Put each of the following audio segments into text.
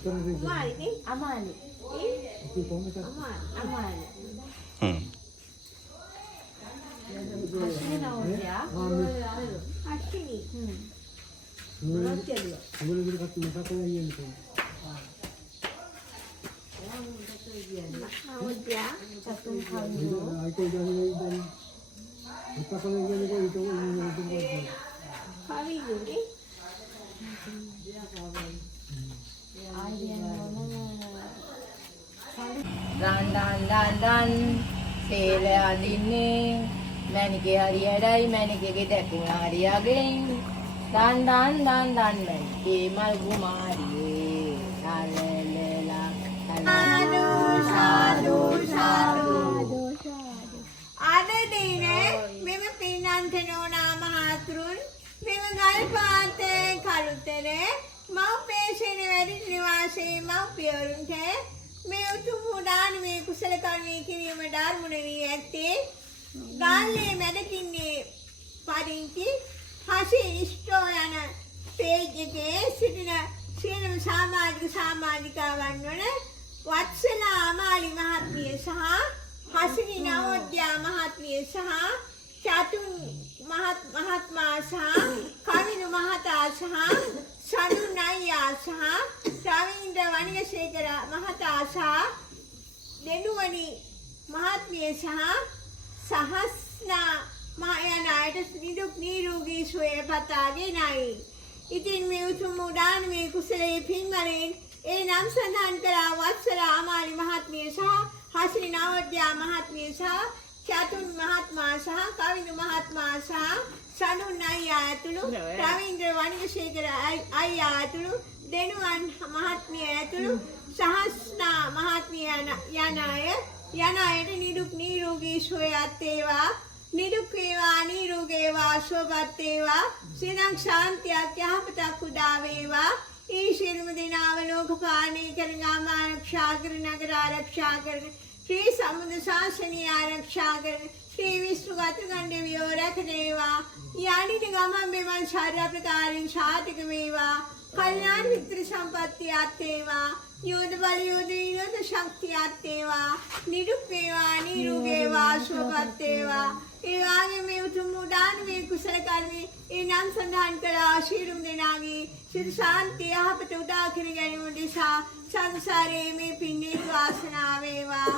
Amali. Amali. Ashini naudya. Ashini. Naudya. Satu Dan sele adinne manike hariyadai manike ge dakuna hariyagen dan manike mal gumari lalela sadu ada dine meme pinanteno nama hatrun meme galpate kalutere mau pesene wedi niwase mau piyurunte මේ උතුම් උඩාන මේ කුසල කර්මයේ කිරීම ධර්මණේ වී ඇත්තේ ගාල්ලේ මැදකින්නේ පරිංචි හසි ඉෂ්ටෝ යන page එකේ සිටින සියලුම සමාජිකාවන් වන වත්සලා අමාලි මහත්මිය සහ හසිනි නවෝදයා මහත්මිය සහ චතුන් මහත්මයා සහ කවිනු මහතා සහ සනු නයියා සහ රවීන්ද්‍ර වනිගසේකර මහතා සහ දෙනුවනි මහත්මිය සහ සහස්නා මායනායට නිදුක් නිරෝගී සුවය පතාගෙනයි. ඉතින් මේ උතුම් උදාන මේ කුසලයේ පින්වලින් ඒ නම් සඳහන් කළා වත්සලා අමාලි මහත්මිය සහ හසිනි නවෝදයා මහත්මිය සහ චතුන් මහත්මයා සහ කවිනු මහත්මයා සහ සනු නයියා ඇතුළු රවීන්ද්‍ර වනිගසේකර අයියා ඇතුළු දෙනුවන් මහත්මිය ඇතුළු සහස්නා මහත්මිය යන අයට නිදුක් නිරෝගී සුවයත් වේවා නිදුක් වේවා නිරෝගී වේවා සුවපත් වේවා සිනං ශාන්තියක් යහපතක් උදා වේවා ඒ සියලුම දෙනාව ලෝකපාලනය කරන ආරක්ෂා කරන නගර ආරක්ෂා කරන ශ්‍රී සම්බුද්ධ ශාසනය ආරක්ෂා කරන ශ්‍රී විශ්ව ගතගණ්ඩවියෝ රැකේවා යන්නේ ගමන් බෙමන් ශාරීරික ප්‍රකාරයෙන් සාතික වේවා කල්යාණ මිත්‍ර සම්පත්තියත් වේවා යෝධ බල යෝධ ශක්තියත් වේවා නිදුක් වේවා නිරෝගී වේවා සුවපත් වේවා ඒ වගේම මේ උතුම් උදාන මේ කුසල කර්මී ඒ නම් සඳහන් කළ ආශිර්වාද දෙනාගේ සිත ශාන්තිය යහපත උදා කර ගැනීම නිසා සංසාරයේ මේ පින්නේ වාසනාව වේවා.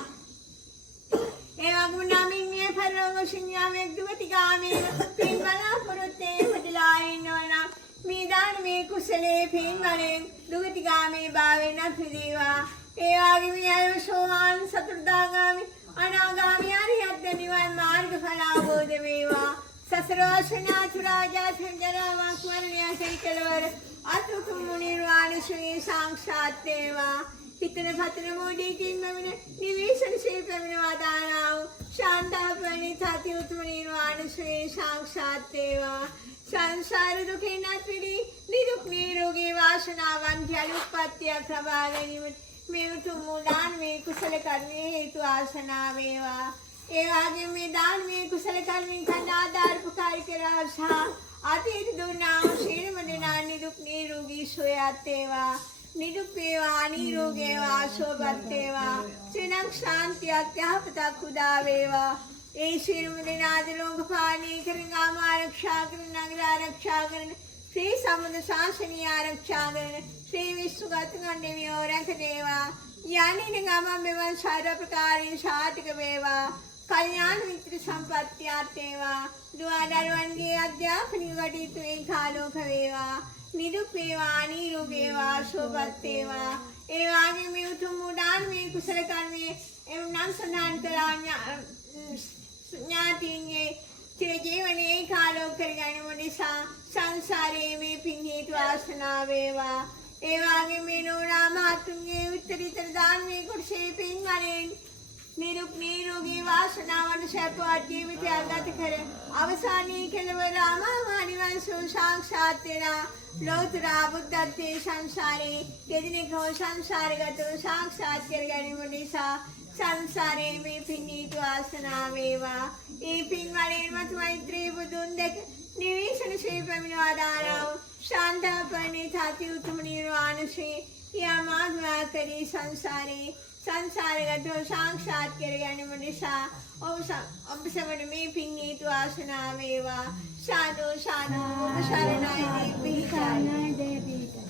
ඒ වගේම නමින් මේ පරලෝකීය දුගතිගාමී පින් බලාපොරොත්තු වෙලා ඉන්නවනම් මේ දාන මේ කුසලයේ පින්වලින් දුගතිගාමී භාවයෙන් අත්විඳීවා. ඒ වගේම අය සෝවාන් සතරදාගාමී අනාගාමී අරියත් නිවන් මාර්ගඵල අවබෝධ වේවා. සසරෝෂණා චුරාජා සංජරා වාක්වරණ්‍ය සෛකලවර අතුතුම් නිර්වාණ ශ්‍රී සාක්ෂාත් වේවා. හිතන පතන මොඩේකින් මමන නිවේශන ශීපමින වදානාව ශාන්තාපණි තති උතුම් නිර්වාණ ශ්‍රී සාක්ෂාත් වේවා. සංසාර දුකෙන් අත් මිදී නිදුක් නිරෝගී වාසනාවන්ත උත්පත්තියක් ලබා ගැනීමට මේ උතුම් දාන මේ කුසල කර්මයේ හේතු ආසනා වේවා. ඒ වගේම මේ දාන මේ කුසල කර්මෙන් කන ආධාර උපකාරී කරා සහ අතීත දුන්නා ශීලම දෙනා නිදුක් නිරෝගී සුවයත් වේවා. නිදුක් වේවා නිරෝගී වේවා සුවපත් වේවා සිනං ශාන්තියක් යහපතක් උදා වේවා. ඒ ශීලම දෙනා ලෝකපාලනය කරන ආරක්ෂා කරන නගර ආරක්ෂා කරන ශ්‍රී සම්බුද්ධ ශාසනය ආරක්ෂා කරන ශ්‍රී විශ්ව ගතගණ්ඩවියෝ රැකේවා. යන්නේ ගමන් මෙවන් ශාරීරික ප්‍රකාරයෙන් සාතික වේවා. කල්යාණ මිත්‍ර සම්පත්තියත් වේවා. දුවා දරුවන්ගේ අධ්‍යාපනික කටයුතු ඒකාලෝක වේවා. නිදුක් වේවා නිරෝගී වේවා සුවපත් වේවා. ඒ වගේම මේ උතුම් උදාන මේ කුසල කර්මයේ එනම් සඳහන් කළා ඥාතින්ගේ චිරජීවනයේ කාලෝක කරගැනීම නිසා සංසාරයේ මේ පින් හේතු ආසනා වේවා. ඒ වගේම මේ නෝනා මහතුන්ගේ උත්තරීතර දානමය කුසලයේ පින් වලින් නිරුක් නිරෝගී වාසනාවන්ත සැපවත් ජීවිතයක් ගත කර අවසානයේ කෙලවර අමා නිවන් සුව සාක්ෂාත් වෙනා ලෝතර බුද්ධත්වයේ සංසාරේ කෙදිනෙකෝ සංසාරගතව සාක්ෂාත් කර ගැනීම නිසා සංසාරේ මේ පින් හේතු ආසනා වේවා. ඒ පින් වලින් මතු මෛත්‍රී බුදුන් දෙක නිවේශන ශ්‍රී ප්‍රමිනවාදානව ශාන්තාපණේ සත්‍ය උතුම් නිර්වාණ ශ්‍රී යමාග්‍රාතරී සංසාරේ සංසාරගතව සාක්ෂාත් කර ගැනීම නිසා ඔබ සමට මේ පින් හේතු ආසනා වේවා. සාදු සාදු ඔබ සරණයි පිහිටයි.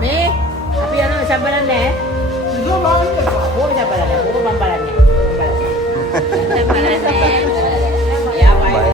මේ අපි යනවා සබ්බලන්නේ.